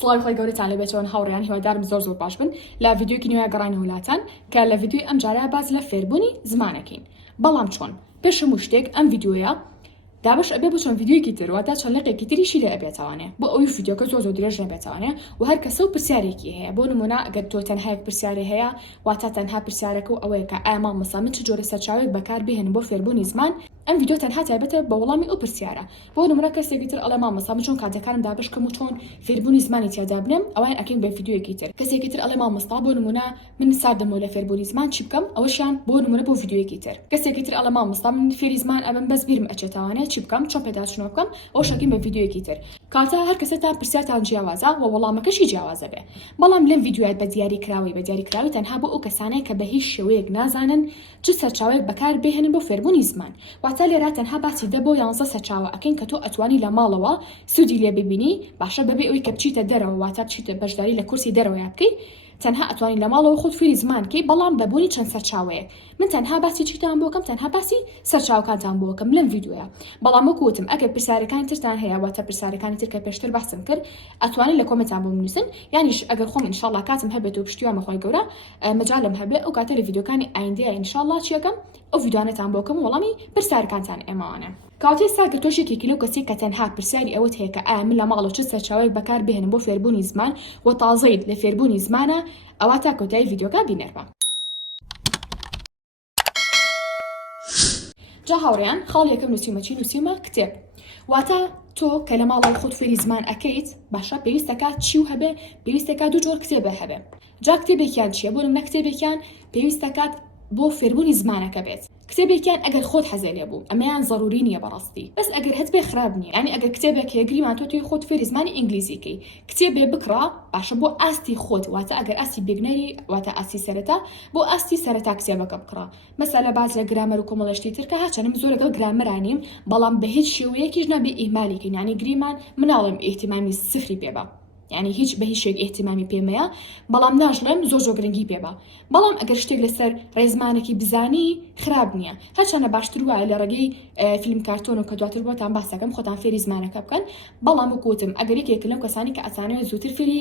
سڵاوی خۆی گەورەتان لەبێتەوە هاوڕێیان هیوادارم زۆر باش بن لە ڤیدیۆکی نوێی گەڕانی وڵاتان کە لە ڤیدیۆی ئەم جارە باز لە فێربوونی زمانەکەین. بەڵام چۆن پێش هەموو شتێک ئەم ڤیدیۆیە دابش ئەبێ بۆ چۆن ڤیدیۆیەکی تر واتە چەند لەقێکی تریشی لێ ئەبێتەوانێ بۆ ئەوی ڤیدیۆکە زۆر درێژ نەبێتەوانێ و هەر کەسە و پرسیارێکی هەیە بۆ نمونە ئەگەر تۆ تەنها یەک پرسیارێ هەیە واتە تەنها پرسیارەکە و ئەوەیە کە ئایا مامۆستا من چ جۆرە سەرچاوێک بەکار بهێنم بۆ فێربوونی زمان ئەم ڤیدیۆ تەنها تایبەتە بە وەڵامی ئەو پرسیارە بۆ نمونە کەسێکی تر ئەڵێ مامۆستا من چۆن کاتەکانم دابش کەم و چۆن فێربوونی زمانی تیادا بنێم ئەویان ئەکەین بە ڤیدیۆیەکی تر کەسێکی تر ئەڵێ مامۆستا بۆ نمونە من ساردەمەوە لە فێربوونی زمان چی بکەم ئەوەشیان بۆ نمونە بۆ ڤیدیۆیەکی تر کەسێکی تر ئەڵێ مامۆستا من فێری زمان ئەبم بەس بیرم ئەچێتەوانێ چی بکەم چۆن پێداچنەوە بکەم ئەو شەکەین بە ڤیدیۆیەکی تر کاتە هەر کەسێتان پرسیارتان جیاوازە و وەڵامەکەشی جیاوازە بێ بەڵام لەم ڤیدیۆیە بە دیاریکراوی تەنها بۆ ئەو کەسانەیە کە بە هیچ شێوەیەک نازانن چ سەرچاوێک بەکار بهێنن بۆ فێربوونی زمان واتە لێرە تەنها باسی 10 بۆ 11 سەرچاوە ئەکەین کە تۆ ئەتوانی لە ماڵەوە سوودی لێ ببینی باشە بەبێ ئەوی کە بچیتە دەرەوە واتە بچیتە بەشداری لە کورسی دەرەوە بکەی تەنها ئەتوانی لە ماڵەوە خۆت فێری زمانکەی بەڵام بەبوونی چەند سەرچاوەیە من تەنها باسی چیتان بۆکەم تەنها باسی سەرچاوەکانتان بۆکەم لەم ڤیدیۆیە بەڵام وەکوتم ئەگەر پرسیارەکانی ترتان هەیە واتە پرسیارەکانی تر کە پێشتر باسم کرد ئەتوانین لە کۆمنتان بۆ بنووسن یانیش ئەگەر خۆم ئینشاءڵڵا کاتم هەبێت و پشتیوانمە خۆی گەورە مەجالم هەبێ ئەو کاتە لە ڤیدیۆکانی ئایندەیە ئینشاءڵڵا چیەکەم ئەو ڤیدیۆانەتان بۆکەم وەڵامی پرسیارەکانتان ئێمەوانە کاتێ ساگە تۆشێکی لەو کەسێک کە تەنها پرسیاری ئەوت هەیە کە ئایا من لە ماڵەوە چ سەرچاوێک بەکار بهێنم بۆ فێربوونی زمان و تازەیت لە فێربوونی زمانە ئەوە تا کۆتایی ڤیدیۆکە بینەربە. جا هاوڕێیان خاڵ یەکەم نووسیمە چی نووسیمە کتێب واتە تۆ کە لە ماڵەوە خۆت فێری زمان ئەەکەیت باشە پێویستەکە چی و هەبێ پێویستەکە دوو جۆر کتێبە هەبێ جا کتێبێکیان چیە بۆ نمونە کتێبێکیان پێویستەکات بۆ فێربوونی زمانەکە بێت کتێبێکیان ئەگەر خۆت حەزێ لێ بوو ئەمەیان ضروری نییە بەڕاستی بەس ئەگەر هەت بێ خراپ نییە یعنی ئەگەر کتێبێک هەیەگریمان تۆ توی خۆت فێری زمانی ئینگلیزیکەی کتێبێ بکڕا باشە بۆ ئاستی خۆت واتە ئەگەر ئاستی بگنەری واتە ئاستی سەرەتا بۆ ئاستی سەرەتا کتێبەکە بکڕا مەسەلە باز لە گرامەر و کۆمەڵەشتی ترکە هاچەنم زۆر لەگەڵ گرامەرانیم بەڵام بە هیچ شێوەیەکیش نەبێ ئیهمالیکەین یعنی گریمان مناڵێم ئیهتیمامی سفری پێبە یعنی هیچ بە هیچ شێک ئێحتیمامی پێمەیە بەڵام ناژڵێم زۆر گرنگی پێبە بەڵام ئەگەر شتێک لەسەر ڕێزمانێکی بزانی خراپ نییە هەرچەنە باشتر وایە لە ڕێگەی فیلم کارتۆن و کە دواتر بۆتان باسەکەم خۆتان فێری زمانەکە بکەن بەڵام وکوتم ئەگەر یەکێک لەو کەسانی کە ئەتانەوێت زووتر فێری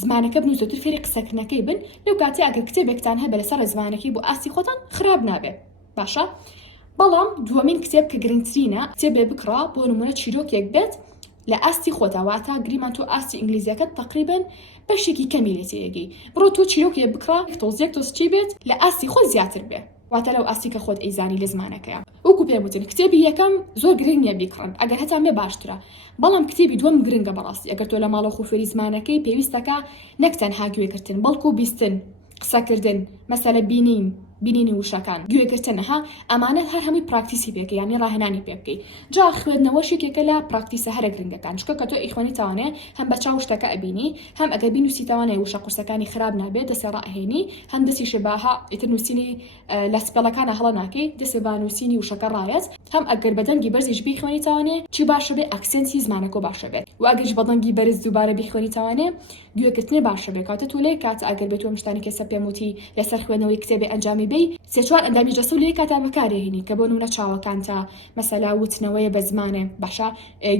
زمانەکە بن و زووتر فێری قسەکردنەکەی بن لەو کاتێ ئەگەر کتێبێکتان هەبێ لەسەر ڕێزمانەکەی بۆ ئاستی خۆتان خراپ نابێ باشە بەڵام دووەمین کتێب کە گرنگترینە کتێبێ بکڕا بۆ نمونە چیرۆکێک بێت لە ئاستی خۆتاواتە گریمان تۆ ئاستی ئینگلیزیەکەت تقریبن بەشێکی کەمی لێتەیەگەی بڕۆ تۆ چیرۆکێ بکڕا تۆزیەک تۆسچی بێت لە ئاستی خۆت زیاتر بێ واتە لەو ئاستی کە خۆت ئەیزانی لە زمانەکەیە وەکو پێم کتێبی یەکەم زۆر گرنگ نییە بیکڕن ئەگەر هەتا مێ باشترە بەڵام کتێبی دووەم گرنگە بەڕاستی ئەگەر تۆ لە ماڵە خۆ فێری زمانەکەی پێویستەکە نەک تەنها گوێکردن بەڵکو بیستن قسەکردن مەسەلە بینینی وشەکان گوێگرتنەها ئەمانە هەر هەمووی پراکتیسی پێکە یانی ڕاهێنانی پێ بکەی جا خوێندنەوەشێکێکە لە پراکتیسە هەرە گرنگەکان چکە کە تۆ ئیخوانی تاوانێ هەم بە چاو شتەکە ئەبینی هەم ئەگەر بینوسی تاوانێ وشە قورسەکانی خراپ نابێت دەسێ ڕائهێنی هەم دەستی شباها ئیتر نووسینی لە سپێڵەکانە هەڵە ناکەی دەسێ با نووسینی وشەکە ڕایەت هەم ئەگەر بەدەنگی بەرزیش بیخوێنی تاوانێ چی باشە بێ ئەکسنسی زمانەکە باشە بێت و ئەگەرش بەدەنگی بەرز دووبارە بیخوێنی تاوانێ گوێگرتنی باشە بێت کاتە تۆ لێ کات ئەگەر بێت تۆ مشتانی کەسە پێموتی لەسەر خوێنەوەی کتێبی ئەنجامی بی سێ چوار ئەندامی جەسە و لێ کاتا بەکارهێنی کە بۆ نمونە چاوەکان تا مەسەلا وتنەوەیە بە زمانێ باشە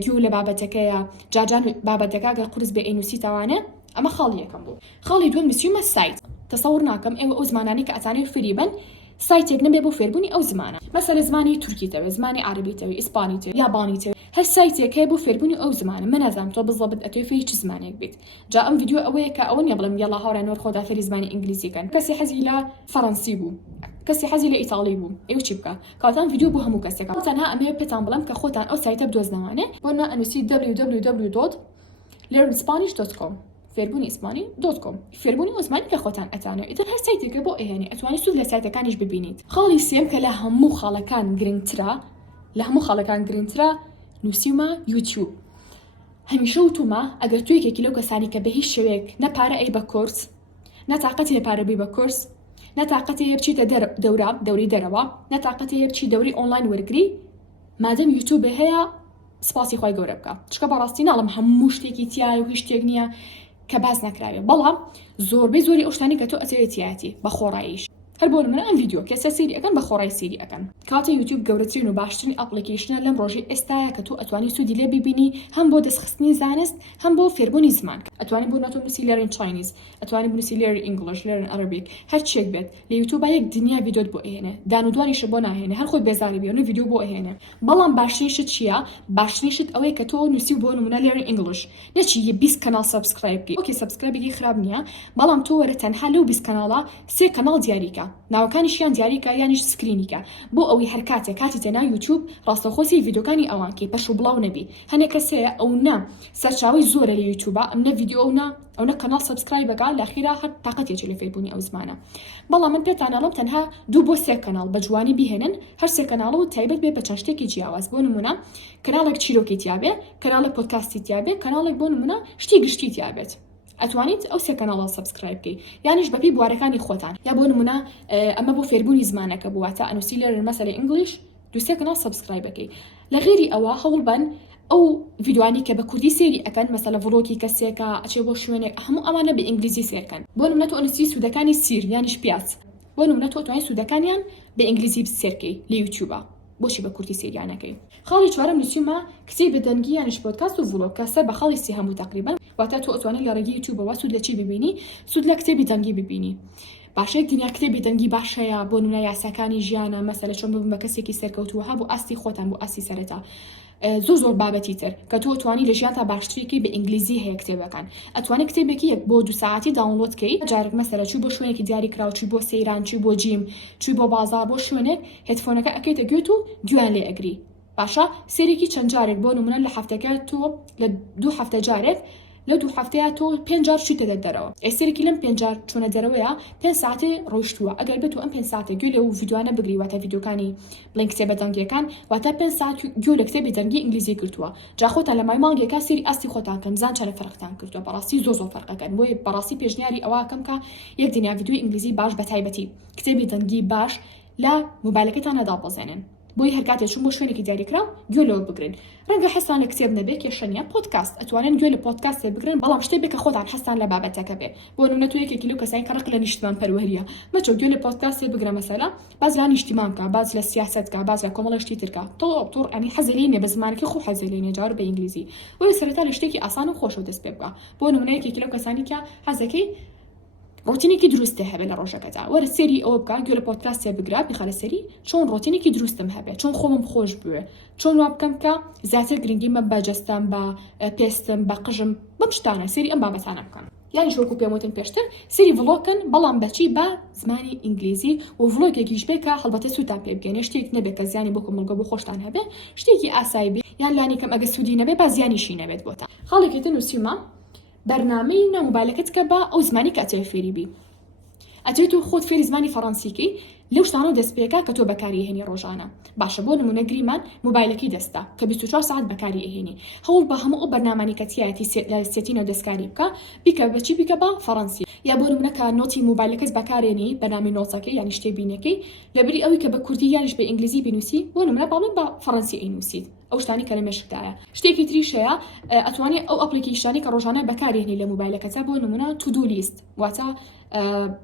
گوێ لە بابەتەکەیە جاجان بابەتەکە ئەگەر قورس بێ ئەینوسی تاوانێ ئەمە خاڵی یەکەم بوو خاڵی دووەم نووسیمە سایت تەسەوڕ ناکەم ئێوە ئەو زمانانی کە ئەتانەی فری بن سایتێک نەبێ بۆ فێربوونی ئەو زمانە مەسەلە زمانی تورکیتەوە زمانی عەربیتەوە ئیسپانیتەوە یابانیتەوە هەر سایتێک هەیە بۆ فێربوونی ئەو زمانە من نازانم تۆ بزەبت ئەتوێ فێری چ زمانێک بیت جا ئەم ڤیدیۆ ئەوەیە کە ئەوە نییە بڵێم یەڵا هاوڕێن وەرخۆ فێری زمانی ئینگلیزیکەن کەسی حەزی لە فەڕەنسی بوو کەسی حەزی لە ئیتاڵی بوو ئێوە چی بکە کاتان ڤیدیۆ بۆ هەموو کەسێک تەنها ئەمەیە پێتان بڵێم کە خۆتان ئەو سایتە بدۆزنەوانێ بۆ ئەنووسی www.learnspanish.com فێربوونی ئیسپانی.com فێربوونی ئۆزمانی کە خۆتان ئەتانێت ئیتر هەر سایتێکە بۆ ئێهێنێ ئەتوانی سود لە سایتەکانیش ببینیت خاڵی سێم کە لە هەموو خاڵەکان گرنگترە نووسیمە یوتیوب هەمیشە وتومە ئەگەر تو یەکێکی لەو کەسانی کە بە هیچ شێوەیەک نەپارە ئەی بە کورس نەتاقەتی لەپارەبووی بە کورس نەتاقەتی هەیە بچیتە دەوری دەرەوە نەتاقەتی هەیە بچی دەوری ئۆنلاین وەرگری مادەم یوتیوبێ هەیە سپاسی خۆی گەورە بکە چکە بەڕاستی ناڵم هەموو شتێکی تیایە و هیچ شتێک نییە کە باز نەکراوێ بەڵام زۆربەی زۆری ئەو شتانی کە تۆ ئەتەوێتیاتی بە خۆڕاییش هەر بۆ نمونە ئەم ڤیدیۆ کەسە سێری ئەەکەن بە خۆڕای سێری ئەەکەن. کاتە یوتیوب گەورەترین و باشترین ئەپلیکیشنە لەم ڕۆژی ئێستاە کە تۆ ئەتوانی سوودی لێ ببینی، هەم بۆ دەستخستنی زانست، هەم بۆ فێربوونی زمان. ئەتوانی بۆ نەتۆنووسی لێرن چاینیز، ئەتوانی بنووسی لێرن ئینگلیش، لێرن عەرەبیک، هەر چێک بێت لە یوتیوبە یەک دنیا ڤیدیۆت بۆ ئەهێنێ، دانودوانیش بۆ ناهێنێ، هەر خۆت بێزاری بێنە ڤیدیۆ بۆ ئەهێنێ. بەڵام باشترینشت چییە؟ باشترینشت ئەوەیە کە تۆ نووسی بۆ نمونە لێرن ئینگلیش، نەچی 20 کەناڵ سەبسکرایب بکەی. ئۆکێ سەبسکرایبێکی خراپ نییە، بەڵام تۆ وەرە تەنها لەو 20 کەناڵە 3 کەناڵ دیاریکە، ناوەکانیشیان دیاریکە یانیش سکرینیکە، بۆ ئەوەی هەر کاتێک کاتی تێنا یوتیوب ڕاستەوخۆسی ڤیدیۆکانی ئەوان کەی پەش و بڵاو نەبی. هەنێک کەسەیە ئەو نا سەرچاوی زۆرە لە یوتیوبە، ئەم نە ڤیدیۆ ئەو نە کەناڵ سەبسکرایبەکە لەخیرا هەر تاقەتێکی لە فێربوونی ئەو زمانە. بەڵام من پێتانەڵم تەنها 2 بۆ 3 کەناڵ بە جوانی بهێنن، هەر 3 کەناڵ و تایبەت بێ بە چەند شتێکی جیاواز. بۆ نمونە کەناڵێک چیرۆکی تیابێ، کەناڵێک پۆدکاستی تیابێ، کەناڵێک بۆ نمونە شتی گشتی تیابێت. ئەتوانیت ئەو 3 کەناڵە سەبسکرایب بکەی، یانیش بەپی بوارەکانی خۆتان. یا بۆ نمونە ئەمە بۆ فێربوونی زمانەکە بواتە ئەنووسی لێرن مەسەلەی ئینگلیش 2-3 کەناڵ سەبسکرایب بکەی. لە غێری ئەوە هەوڵ بن ئەو ڤیدیوانی کە بە کوردی سێری ئەەکەن، مەسەلە ڤڵۆگی کەسێکە ئەچێ بۆ شوێنێک، هەموو ئەمانە بە ئینگلیزی سێرکەن. بۆ نمونە تۆ ئەنووسی سوودەکانی سیر یانیش پیاس، بۆ نمونە تۆ توانای سوودەکانیان بە ئینگلیزی سێرکەی لە یوتیوبە، بۆچی بە کوردی سێریانەکەی. خاڵی چوارەم نووسیمە کتێبی دەنگی یانیش پۆدکاست و ڤڵۆگ کە سەر بە خاڵی سی هەموو تقریبا، واتە تۆ ئەتوانی لە ڕێگەی یوتیوبەوە سوود لە چی ببینی؟ سوود لە کتێبی دەنگی ببینی. باشەیەک دنیا کتێبی دەنگی باشەیە بۆ نمونە یاساکانی ژیانە، مەسەلە چۆن ببن بە کەسێکی سەرکەوتووە بۆ ئاستی خۆتان، بۆ ئاستی سەرەتا. زۆر بابەتی تر کە تۆ توانی لە ژیان تا باشترێکی بە ئینگلیزی هەیە کتێبەکان. ئەتوانی کتێبێکی یەک بۆ 2 ساعتی داونلۆد کەی، جارێک مەسەلە چوی بۆ شوێنێکی دیاری کراوە، چوی بۆ سەیران، چوی بۆ جیم، چوی بۆ بازار، بۆ شوێنێک هێدفۆنەکە ئەکەیتە گوێت و گویان لێ ئەگری. باشە سێرێکی چەند جارێک بۆ نمونە لە هەفتەکە تۆ لە 2 هەفتە جارێک لە 2 هەفتەیە تۆ 5 جار چیتە دەرەوە. ئێسێرێکی لەم 5 جار چوونە دەرەوەیە 5 ساعتێ ڕۆیشتووە. ئەگەر بێت و ئەم 5 ساعتێ گوێ لە ڤیدیوانە بگری، واتە ڤیدیۆکانی بڵێن کتێبە دەنگیەکان، واتە 5 ساعت گوێ لە کتێبی دەنگی ئینگلیزی کردووە. جا خۆتان لە مای مانگێکە سێری ئاستی خۆتان کەن، بزان چەنە فەرقتان کردووە. بەڕاستی زۆر فەرقەکەن. بۆیە بەڕاستی پێشنیاری ئەوە کەم کە یەک دنیا ڤیدیۆی ئینگلیزی باش بە تایبەتی کتێبی دەنگی باش لە مۆبایلەکەتان دابەزێنن. بۆی هەر کاتێک چوون بۆ شوێنێکی دیاریکرا گوێ لەوە بگرن. ڕەنگە حەستان لە کتێب نەبێ کێشە نیە، پۆدکاست ئەتوانن گوێ لە پۆدکاستێ بگرن، بەڵام شتێک بێ کە خۆتان حەستان لە بابەتەکە بێ. بۆ نمونە تۆ یەکێکی لەو کەسانی کە ڕق لە نیشتمان پەروەریە، مەچۆ گوێ لە پۆدکاستێ بگرە، مەسەلە باز لە نیشتیمان بکە، باز لە سیاسەت بکە، باز لە کۆمەڵە شتی تر بکە. تۆ ئەنی حەزی لێ نییە بە زمانێکی خۆ حەزی لێ نییە، جار بە ئینگلیزی. وەرە سەرەتا لە شتێکی ئاسان و خۆشەوە دەست پێ بکە. بۆ نمونە یەکێکی لەو کەسانی کە حەزەکەی ڕۆتینێکی دروستە هەبێت لە ڕۆژەکەتا، وەرە سێری ئەوە بکە، گوێ لە پۆدکاستێ بگرە، بخەرە سەری چۆن ڕۆتینێکی دروستم هەبێت، چۆن خۆمم خۆش بوێ، چۆن وا بکەم کە زیاتر گرنگیمە بە جەستەم، بە پێستم، بە قژم، بەم شتانە سێری ئەم بابەتانە بکەن. یان وەکو پێم وتم پێشتر سێری ڤڵۆگن، بەڵام بەچی بە زمانی ئینگلیزی و ڤڵۆگێکیش بێ کە هەڵبەتە سوودتان پێ بگەێنێ، شتێک نەبێت کە زیانی بۆ کۆمەڵگە بۆ خۆشتان هەبێ، شتێکی ئاسایی بێ، یان لانی کەم ئەگە سوودی نەبێ با زیانیشی نەبێت بۆتان. خاڵێکی تر نووسیمە بەرنامەی نە مۆبایلەکەت کە بە ئەو زمانی کە ئەتوێ فێری بی. ئەتوێت و خۆت فێری زمانی فەڕەنسیکەی لەو شتانە دەست پێکە کە تۆ بەکاری ئەهێنی ڕۆژانە. باشە بۆ نمونە گریمان مۆبایلەکەی دەستە کە 24 ساعت بەکاری ئەهێنی. هەوڵ بە هەموو ئەو بەرنامانی کە تایەتی لە سێتینەوە دەستکاری بکە، بیکە بەچی بیکە بە فەڕەنسی. یا بۆ نمونە کە نۆتی مۆبایلەکەت بەکارێنی بەنامی نۆتەکەی یان شتێ بینەکەی، لەبەری ئەوەی کە بە کوردی یانیش بە ئینگلیزی بینوسی، بۆ نمونە باڵێن بە فەڕەنسی ئەینووسیت. ئەو شتانی کە لە مێشکدایە. شتێکی تریش هەیە، ئەتوانێت ئەو ئەپلیکیشنانی کە ڕۆژانە بەکارێنی لە مۆبایلەکەتە، بۆ نمونە تو دو لیست، واتە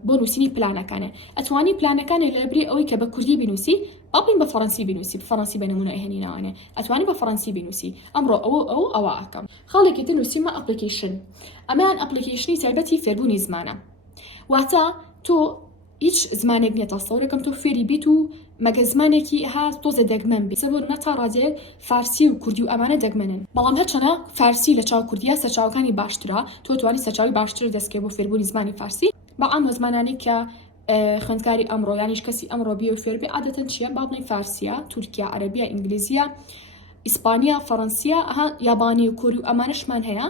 بۆ نووسینی پلانەکانە. ئەتوانی پلانەکانی لەبری ئەوەی کە بە کوردی بینوسی باڵین بە فەڕەنسی بینوسی، فەڕەنسی بە نمونە ئەهێنیناوانێ، ئەتوانی بە فەڕەنسی بینوسی. ئەمڕۆ ئەوە ئەکەم. خاڵێکی تر نووسیمە ئەپلیکیشن. ئەمان ئەپلیکیشنی تایبەتی فێربوونی زمانە، واتە تۆ هیچ زمانێک نیە تاسەوەرەکەم تۆ فێری بیت و مەگە زمانێکی هات تۆزە دەگمەن بی سەبۆ نەتا ڕادێک فارسی و کوردی و ئەمانە دەگمەنن، بەڵام هەرچەنە فارسی لە چاو کوردیە سەرچاوەکانی باشترە، تۆ توانی سەرچاوی باشتر دەستکێ بۆ فێربوونی زمانی فارسی. بەعام زمانانی کە خوێندکاری ئەمڕۆ یانیش کەسی ئەمڕۆ بیە و فێربێ عادەتەن چییە؟ با بڵێن فارسیە، تورکیا، عەرەبیە، ئینگلیزیە، ئیسپانیا، فەڕەنسیە، یابانی و کوردی و ئەمانەشمان هەیە.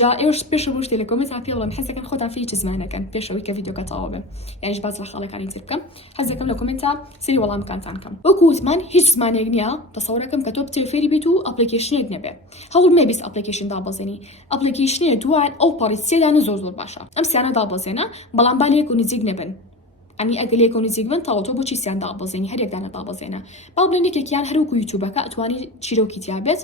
جا ئێوەش پێشەوە بۆ شتێ لە کۆمنتان پێ بڵێن حەزەکەن خۆتان فێری چ زمانەکەن پێشەوەی کە ڤیدیۆکە تەواو بێ، یانیش باز لە خاڵەکانی تر بکەم. حەزەکەم لە کۆمنتە سەری وەڵامەکانتان کەم. وەکو وتمان هیچ زمانێک نییە تەسەوورەکەم کە تۆ بچێ فێری بیت و ئەپلیکیشنێک نەبێ. هەوڵ مێبیست ئەپلیکیشن دابەزێنی. ئەپلیکیشنێ دوان ئەو پەڕی سێدانە زۆر باشە. ئەم سیانە دابەزێنە، بەڵام با لێک و نزیک نەبن. ئەنی ئەگە لێک و نزیک بن تەواو تۆ بۆچی سیان دابەزێنی، هەرێکدانە دابەزێنە. با بڵێن یەکێکیان هەروەکو یوتیوبەکە ئەتوانی چیرۆکی تیابێت.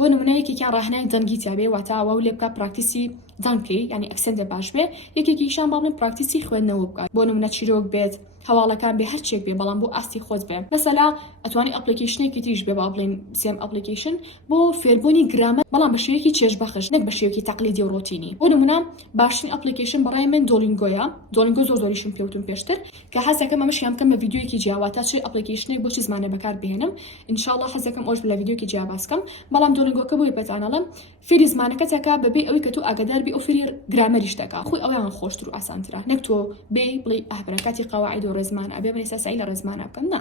بۆ نمونە یەکێکیان ڕاهنای دەنگی تیابێ، واتە ئەوە لێ بکە پراکتیسی دانکی یعنی ئەکسنتە باش بێ یەکێکیشان باڵێن پراکتیسی خوێندنەوە بکات بۆ نمونە چیرۆک بێت هەواڵەکان بێ هەرچێک بێ بەڵام بۆ ئاستی خۆت بێ مەسەلا ئەتوانی ئەپلیکیشنێکی تریش بێ با بڵێن سێم ئەپلیکیشن بۆ فێربوونی گرامەر بەڵام بە شێوەیەکی چێژبەخش نەک بە شێوەیەکی تەقلیدی و ڕۆتینی بۆ نمونە باشترین ئەپلیکیشن بەڕای من دۆلینگۆیە دۆلینگۆ زۆریشم پێوتم پێشتر کە حەزەکەم ئەمەشیان بکەم بە ڤیدیۆیەکی جیاواتە چ ئەپلیکیشنێک بۆ چ زمانە بەکار بهێنم ئینشاءڵڵا حەزەکەم ئەوش لە ڤیدیۆکی جیا باسکەم بەڵام دۆلینگۆکە بۆی پێتانەڵم فێری زمانەکەت دەکا بەبێ ئەوەی کە تۆ ئاگادار بی ئەو فێری گرامەریش دەکا خۆی ئەویان خۆشتر و ئاسانترە نەک تۆ بێ بڵێ ئەهبەرەکاتی قەواعید و ڕێزمان ئەبێ بەێستا سعی لە ڕێزمانە بکەم نا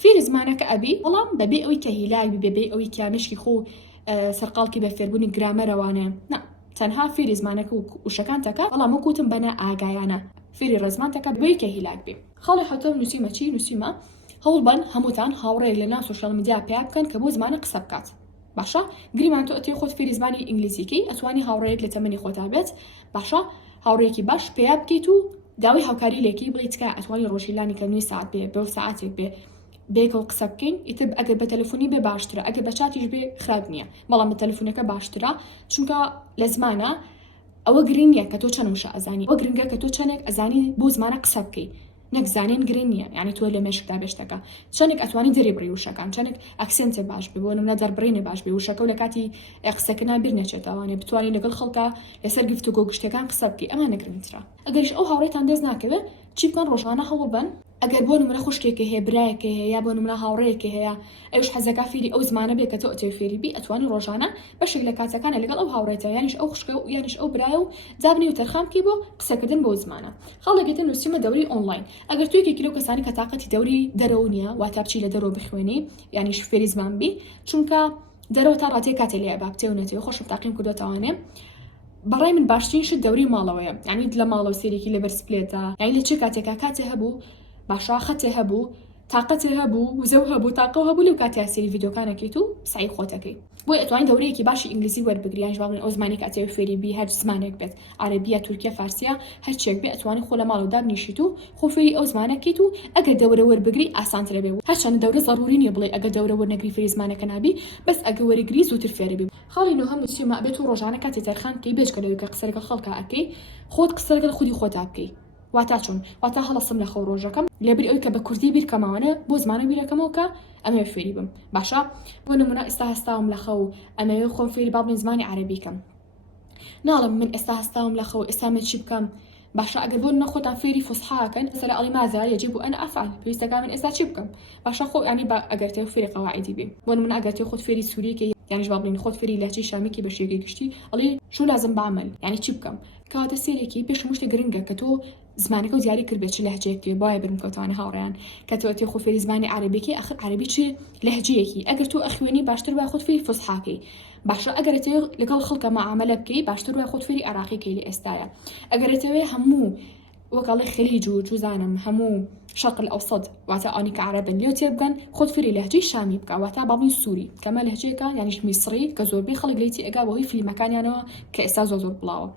فێری زمانەکە ئەبی بەڵام بەبێ ئەوەی کە هیلاک بێ ئەوەی کامشکی خۆ سەرقاڵکی بە فێربوونی گرامەرەوانێ نا تەنها فێری زمانەکە و وشەکان تەکا بەڵام وەکوتم بەنە ئاگایانە فێری ڕێزمان تەکا بەوەی کە هیلاک بێ خاڵی حوتە نووسیمە چی نووسیمە هەوڵ بن هەمووتان هاوڕێک لە ناو سۆشیال میدیا پێیا بکەن کە بۆ زمانە قسە بکات باشە گریمان تۆ ئەتێ خۆت فێری زمانی ئینگلیزیکەی ئەتوانی هاوڕێیەک لە تەمەنی خۆتا بێت باشە هاوڕێکی باش پێیا بکەیت و داوای هاوکاری لێکی بڵێ تکا ئەتوانی ڕۆژیلانی کە 9 ساعت بێ بەو ساعتێک بێ بێکەوە قسە بکەین ئیتر ئەگەر بە تەلەفۆنی بێ باشترە ئەگەر بە چاتیش بێ خراپ نییە بەڵام بە تەلەفۆنەکە باشترە چونکە لە زمانە ئەوە گرنگ نییە کە تۆ چەند وشە ئەزانی ئەوە گرنگە کە تۆ چەندێک ئەزانی بۆ زمانە قسە بکەیت نەک زانین گرنگ نییە یعنی تۆ لە مێشکدا بێشتەکە چەندێک ئەتوانی دەری بڕی وشەکان چەندێک ئەکسنتێ باش بێ بۆ نمونە دەربڕینێ باش بێ وشەکە و لە کاتی قسەکردنا بیر نەچێتەوانێ بتوانین لەگەڵ خەڵکە لەسەر گفتوگۆ گشتەکان قسە بکەی ئەمانە گرنگترە ئەگەریش ئەو هاوڕێتان دەست ناکەوێت چی بکەن ڕۆژانە هەوڵ بن ئەگەر بۆ نمونە خوشکێکە هەیە برایەکە هەیە یا بۆ نمونە هاوڕەیەکە هەیە ئەوش حەزەکە فێری ئەو زمانە بێت کە تۆ ئەتێ فێری بی ئەتوانی ڕۆژانە بەشێک لە کاتەکانە لەگەڵ ئەو هاوڕێتە یانیش ئەو خوشکە و یانیش ئەو برایە و جابنی و تەرخام بکەی بۆ قسەکردن بۆ زمانە خەڵێکێتە نووسیمە دەوری ئۆنلاین ئەگەر توی یەکێکی لەو کەسانی کە تااقەتی دەوری دەرەوە نییە واتە بچی لە دەرەوە بخوێنی یانیش فێری زمان بی چونکە دەرەوە تا ڕاتێ کاتێ لێ با بتێونێتەوە خۆشم تاقیم کردوتەوانێ بەڕای من باشترین شت دەوری ماڵەوەیە یعنی لە ماڵەوە سێرێکی لە بەرسپلێتە یعنی لە چه کاتێکا کاتێ هەبوو باشا خەتێ هەبوو تااقەتێ هەبوو وزەو هەبوو تاقە هەبوو لەو کاتیا سێری ڤیدیۆکانەکەیت و سعی خۆتەکەی بۆی ئەتوانین دەورەیەکی باشی ئینگلیزی وەربگریان ژواڵن ئەو زمانی کاتێ فێری بی هەر زمانێک بێت عەرەبیە تورکیە فارسیە هەرچێک بێ ئەتوانی خۆ لە ماڵ و دابنیشیت و خۆ فێری ئەو زمانەکەیت و ئەگەر دەورە وەربگری ئاسانترە بێ هەرچەندە دەورە ضروری نییە بڵێ ئەگەر دەورە وەرنەگری فێری زمانەکە نابی بەس ئەگەر وەرەگری زووتر فێری بی خاڵی نۆ هەموو چیمە بێت و ڕۆژانە کاتی تەرخان کەی بێچکە لەوەی کە قسەرگە خەڵکە ئەکەی خۆت قسەرگەل خودی خۆتا بکەی واتا چون واتا هەڵەسم لە خەو ڕۆژەکەم لێبری ئەوی کە بە کوردی بیرکەماوانە بۆ زمانە بیرەکەمەوە کە ئەمە فێری بم باشە بۆ نمونە ئێستا هەستاوم لە خەو ئەمەوێ خۆم فێری با بڵێن زمانی عەرەبیکەم ناڵم من ئێستا هەستاوم لە خەو ئێستا من چی بکەم باشە ئەگەر بۆ نەخۆتان فێری فوسحاکەن مثلا ئەڵی ماذا يجب أن أفعل پێویستەکە من ئێستا چی بکەم باشە خۆ ینی ئەگەر تێ فێری قەواعیدی بێ بۆ نمونە ئەگەر تێ خۆت فێری سووریەکە یانیش با بڵێن خۆت فێری لهجەی شامیکی بە شێوەیەکی گشتی ئەڵێ شو لازم بعمل یعنی چی بکەم کەواتە سێرێکی پێش هەموو شتێک گرنگە کە تۆ زمانەکە و دیاری کرد بێت چ لهجەیەکی بایە برم کەوتوانە هاوڕێیان کە تۆ ئەتێ خۆ فێری زمانی عەرەبیەکەی ئەخر عەرەبی چ لهجەیەکی ئەگەر تۆ ئەخوێنی باشتر وای خۆت فێری فوسحاکەی باشە ئەگەر تێ لەگەڵ خەڵکە معاملە بکەی باشتر وای خۆت فێری عێراقیکەی لە ئێستایە ئەگەر تەوێ هەموو وەکڵی خەلیج و جوزانم هەموو شەرق الأوسط واتە ئەوانی کە عەرەبن لێو تێبگەن خۆت فێری لهجەی شامی بکە واتە با بڵێن سووری کەمە لهجەیەکە یانیش میسری کە زۆربەی خەڵک لێتی ئەگا بەهۆی فیلمەکانیانەوە کە ئێستا زۆر بڵاوە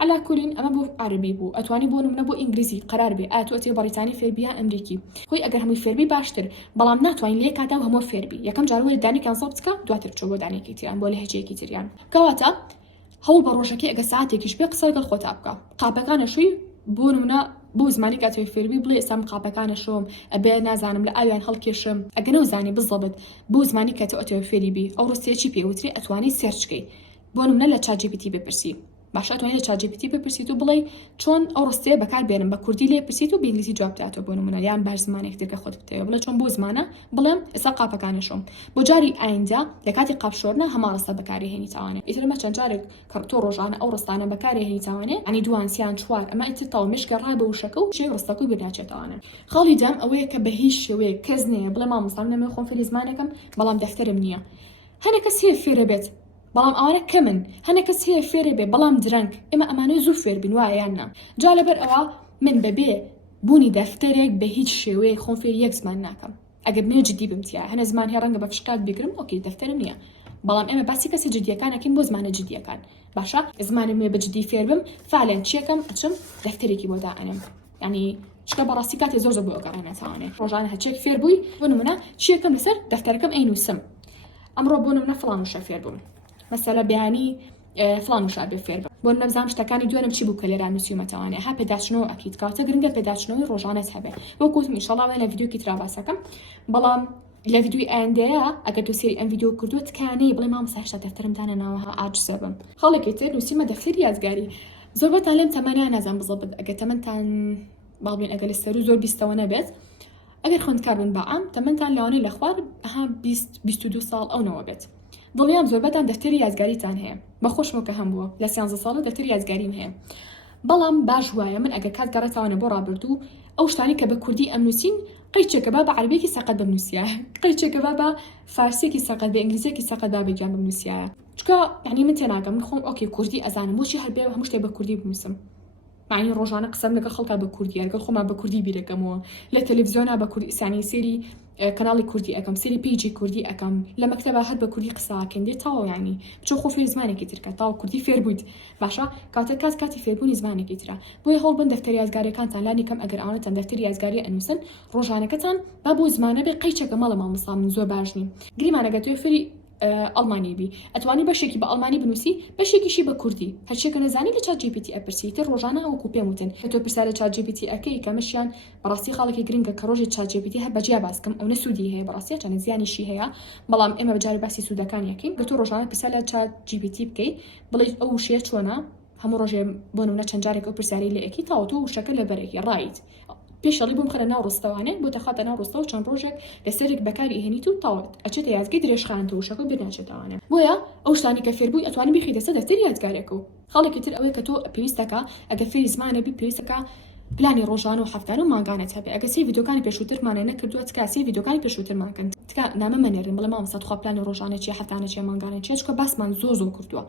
على كل ئەمە بۆ عەرەبی بوو ئەتوانی بۆ نمونە بۆ ئینگلیزی قەرار بێ ئایا تۆ ئەتێ بەریتانی فێربی یان ئەمریکی خۆی ئەگەر هەمووی فێربی باشتر بەڵام ناتوانین لێ کاتا و هەموو فێربی یەکەم جار وەرە دانێکیان سەڵب بکە دواتر چۆ بۆ دانێکی تریان بۆ لهجەیەکی تریان کەواتە هەوڵ بە ڕۆژەکەی ئەگەر ساعتێکیش بێ قسە لەگەڵ خۆتا بکە قاپەکانەشوی بۆ نمونە بۆ زمانی کاتەوەی فێربی بڵێ ئێستا قاپەکانە شۆم ئەبێ نازانم لە ئاویان هەڵکێشم ئەگەر نەوزانی بزەبت بۆ زمانی کە تۆ ئەتەوەی فێری بی ئەو ڕستەیەکی پێوتری ئەتوانی سێرچکەی بۆ نمونە لە ChatGPT بپرسی باشە ئەتوانی لە ChatGPT بپرسیت و بڵێ چۆن ئەو ڕستەیە بەکار بێنم بە کوردی لێ پرسیت و بە ئینگلیزی جواب داتەوە بۆ نمونە یان باش زمانێک ترکە خۆت بتەوە بڵێ چۆن بۆ زمانە بڵێم ئێستا قاپەکانە شۆم بۆ جاری ئایندا لە کاتی قاپشۆرنە هەما ڕستە بەکارهێنیتەوانێ ئیترمە چەند جارێک کە تۆ ڕۆژانە ئەو ڕستانە بەکارهێنیتەوانێ ئەنی دوان سیان چوار ئەمە ئیتر تەواو مشکە ڕای بە وشەکە و شێ ڕستەکەی بێناچێتەوانە خاڵی دام ئەوەیە کە بە هیچ شێوەیە کەس نییە بڵێ مامۆستا نەمێ خۆم فێری زمانەکەم بەڵام دەفتەرم نییە هەنێ کەس هەیە فێرە بێت بەڵام ئەوانە کەمن هەنێ کەس هەیە فێرە بێ بەڵام درەنگ ئێمە ئەمانەی زوو فێر بین وایە یان نا جا لەبەر ئەوە من بەبێ بوونی دەفتەرێک بە هیچ شێوەیە خۆم فێری یەک زمان ناکەم ئەگەر بنێ جدی بمتیە هەنە زمان هەیە ڕەنگە بە فشکات بیگرم ئۆکێ دەفتەرم نییە بەڵام ئێمە باسی کەسی جدیەکانەکەین بۆ زمانە جدیەکان باشە زمانم مێ بە جدی فێر بم فعلەن چیەکەم ئەچم دەفتەرێکی بۆ دائەنم ینی شکە بەڕاستی کاتێ زۆر بۆ ئەگەڕێنێتەوانێ ڕۆژانە هەرچێک فێر بووی بۆ نمونە چیەکەم لەسەر دەفتەرەکەم ئەینووسم ئەمڕۆ بۆ نمونە فڵان وشە فێر بووم مەسەلە بەیانی فڵان وشە بێ فێر بم بۆ نەبزانم شتەکانی دوێنم چی بوو کە لێرە نووسیومەتەوانێ ها پێداچنەوە ئەکیت کاتە گرنگە پێداچنەوەی ڕۆژانەت هەبێ وەکوتم ئینشەڵا لە ڤیدیۆکی ترا باسەکەم بەڵام لە ڤیدیۆی ئایندەیە ئەگەر تو سێری ئەم ڤیدیۆ کردووە تکانەی بڵێ مامۆستا هێشتا دەفتەرمدانە ناوەها ئاجزە بم خەڵێکی تر نووسیمە دەفتەری یادگاری زۆربەتان لەم تەمەنیان نازان بزڵبت ئەگەر تەمەنتان باڵێن ئەگەر لە سەر و زۆر بیستەوە نەبێت ئەگەر خوێندکار بن بەعام تەمەنتان لەوانەی لە خوار 22 ساڵ ئەوەوە بێت دڵیام زۆربەتان دەفتەری یادگاریتان هەیە بەخۆشمەوە هەم بووە لە 13 ساڵە دەفتەری یادگاریم هەیە بەڵام باش وایە من ئەگەر کات گەڕێتەوانە بۆ ڕابردوو ئەو شتانی کە بە کوردی ئەم نووسین قەیچێکە بە عەربیەکی سەقەت بنووسیە قەیچێکە بە فارسیەکی سەقەت بە ئینگلیزیەکی سەقەت بابێجان بنووسیایە چکە یعنی من تێناگەم من خۆم ئۆکێ کوردی ئەزانم بۆچی هەربێ هەموو شتێک بە کوردی بنووسم معنی ڕۆژانە قسەم لەگەڵ خەڵکا بە کوردی ئەگەر خۆمان بە کوردی بیرەکەمەوە لە تەلەڤیزیۆنا بە کوردستانی سێری کەناڵی کوردی ئەەکەم سێری پیجی کوردی ئەەکەم لە مەکتەبە هەر بە کوردی قساکەم دێت تاوە یعنی بچۆ خۆ فێر زمانێکی ترکە تاوە کوردی فێر بوویت باشە کاتی فێربوونی زمانێکی ترە بۆیە هەوڵ بن دەفتەری یادگاریەکانتان لانی کەم ئەگەر ئەوانەتان دەفتەری یادگاری ئەنووسن ڕۆژانەکەتان با بۆ زمانە بێ قەیچێکە ماڵە مامۆستا من زۆر باش نیم گریمانەگە توێ فێری ئەڵمانی بی ئەتوانی بەشێکی بە ئەڵمانی بنووسی بەشێکیشی بە کوردی هەرچێکە نەزانی لە چات جی پی تی ئەپرسی تر ڕۆژانە ئەوکو پێم وتن کە تۆ پرسیارە چات جی پی تی ئەەکەی کەمەشیان بەڕاستی خاڵێکی گرنگە کە ڕۆژێک چات جی پی تی هەر بەجیا باسکەم ئەو نەسوودی هەیە بەڕاستی چەند زیانیشی هەیە بەڵام ئێمە بەجارە باسی سوودەکان یەکەین کە تۆ ڕۆژانە پرسیار لە چات جی پی تی بکەی بڵێ ئەو وشەیە چۆنە هەموو ڕۆژێ بۆ نمونە چەند جارێک ئەو پرسیاری لە ئەکی تاوە تۆ وشەکە لە بەرێکی ڕایت پێشەڵی بۆم خەرە ناو ڕستەوانێ بۆ تەخاتە ناو ڕستە و چەند ڕۆژێک لەسەرێک بەکاری هێنیت و تاوت ئەچێتە یادگەی درێژخانتە وشەکە بێناچێتەوانێ بۆیە ئەو شتانی کە فێربووی ئەتوانی بخی دەسە دەفتەری یادگارێک و خەڵێکی تر ئەوەیە کە تۆ پێویستەکە ئەگەر فێری زمانە بی پێویستەکە پلانی ڕۆژانە و هەفتانە و مانگانەت هەبێ ئەگەر سێ ڤیدیۆکانی پێشووترمانە نەکردووە تکا سێ ڤیدیۆکانی پێشووترمانکەن تکا نامە مەنێرن بڵێ مامۆستا خوا پلانی ڕۆژانە چیە هەفتانە چیە مانگانە چیە چکە باسمان زۆر کردووە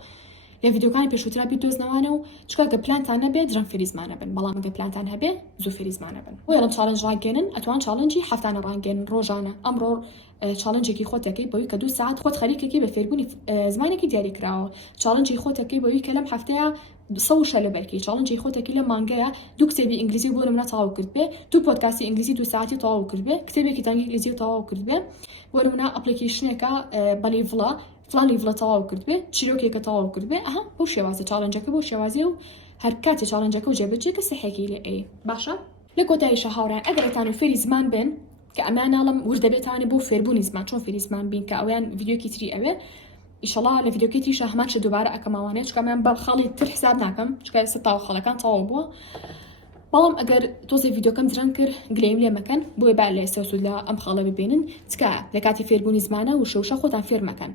لە ڤیدیۆکانی پێشووترا بی دۆزنەوانە و چکە گە پلانتان نەبێت درەم فێری زمانە بن بەڵام گە پلانتان هەبێ زوو فێری زمانە بن وەڵام چالنج ڕاگەێنن ئەتوان چالنجی هەفتانە ڕاگەێنن ڕۆژانە ئەمڕۆ چالنجێکی خۆتەکەی بەوەی کە 2 ساعت خۆت خەریکێکی بە فێربوونی زمانێکی دیاری کراوە چالنجی خۆتەکەی بەوەی کە لەم هەفتەیە سەوشە لەبەرکی چالنجی خۆتەکەی لە مانگەیە دوو کتێبی ئینگلیزی بۆ نمونە تەواو کرد بێ دوو پۆدکاستی ئینگلیزی 2 ساعتی تەواو کرد بێ کتێبێکی تەنگی ئینگلیزی تەواو کرد بێ بۆ نمونە ئەپلیکیشنێکە بەلی ڤڵە فلانی ڤڵە تەواو کرد بێ چیرۆکێکە تەواو کرد بێ ئەها بۆ شێوازە چالنجەکە بۆ شێوازی و هەر کاتی چالنجەکە و جێبەجێکە سەحێکی لێ ئەی باشە لە کۆتاییشە هاوڕێن ئەگەرتان و فێری زمان بن کە ئەمان ناڵم وردەبێتوانێت بۆ فێربوونی زمان چۆن فێری زمان بین کە ئەویان ڤیدیۆکی تری ئەوێ ئیشەڵا لە ڤیدیۆکی تریشە هەمانشە دووبارە ئەکەماوانێت چکەمان بە خەڵی تر حساب ناکەم چکە ئێستا تاوە خەڵەکان تەواو بووە بەڵام ئەگەر تۆزی ڤیدیۆکەم درەنگ کرد گلەیم لێ مەکەن بۆیە با لە ئێستا سوود لە ئەم خەڵە ببینن چکە لە کاتی فێربوونی زمانە و شەوشە خۆتان فێر مەکەن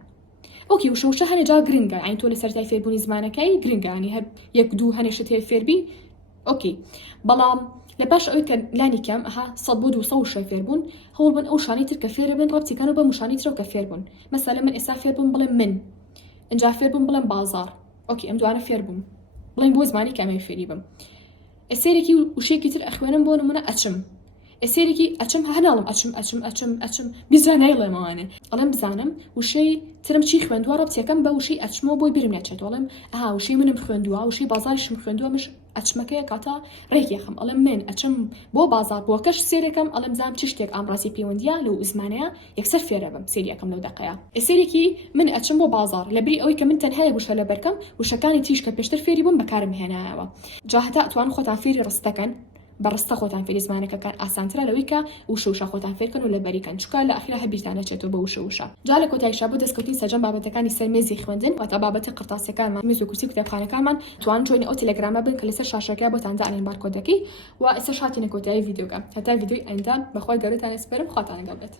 ئۆکی وشەوشە هەنێجا گرنگە ئاین تۆ لە سەرای فێربوونی زمانەکەی گرنگانی هەر یەک دوو هەنێشت هەیە فێربی ئۆکی بەڵام لە پاش ئەوەی کە لانی کەم ئەها 100 بۆ 200 فێربوون هەوڵ بن ئەو شانی تر کە فێرە بن ڕەبتیکەن و بە موشانی ترەوە کە فێربوون مەسەلە من ئێستا فێربوون بڵێم من ئەجا فێربوون بڵێم بازار ئۆکی ئەم دوانە فێربوون بڵێم بۆ زمانی کەمەی فێری بم ئەسێرێکی وشێکی تر ئەخوێنم بۆ نمونە ئەچم ئەسێرێکی ئەچم هەناڵم ئەچم بیزانایڵێمەوانێ ئەڵێم بزانم وشەی ترم چی خوێندووە ڕەبتیەکەم بە وشەی ئەچمەوە بۆی بیرم نێچێت ئەڵێم ئەها وشەی منم خوێندووە وشەی بازاریشم خوێندووە مش ئەچمەکەیە کاتە ڕێکیەخم ئەڵێم من ئەچم بۆ بازار بۆکەش سێرێکم ئەڵێم زانم چ شتێک ئامڕاستی پەیوەندیە لەو زمانەیە یەکسەر فێرە بم سێریەکەم لەو دەقەیە ئەسێرێکی من ئەچم بۆ بازار لەبری ئەوەی کە من تەنها وشە لە بەرکەم وشەکانی تیش کە پێشتر فێری بووم بەکارم هێنایەوە جا هەتا ئەتوان خۆتان فێری ڕستەکەن بەڕستە خۆتان فێری زمانەکەکان ئاسانترە لەوەی کە وشە خۆتان فێرکەن و لە بەریکەن چکە لە ئەخیرا هەبیرتان نەچێتەوە بە وشە جا لە کۆتاییشە بۆ دەستکەوتنی سەرجەم بابەتەکانی سەر مێزی خوێندن واتە بابەتی قرتاسیەکانمان مێز و کورسی کتێبخانەکانمان توان جوێنی ئەو تەلەگرامە بن کە لەسەر شاشەکە بۆتان دانێن بارکۆدەکەی و ئێستا هاتینە کۆتایی ڤیدیۆکە هەتا ڤیدیۆی ئەندا بەخوای گەورەتان ئەسپەرم خواتان لەگەڵ بێت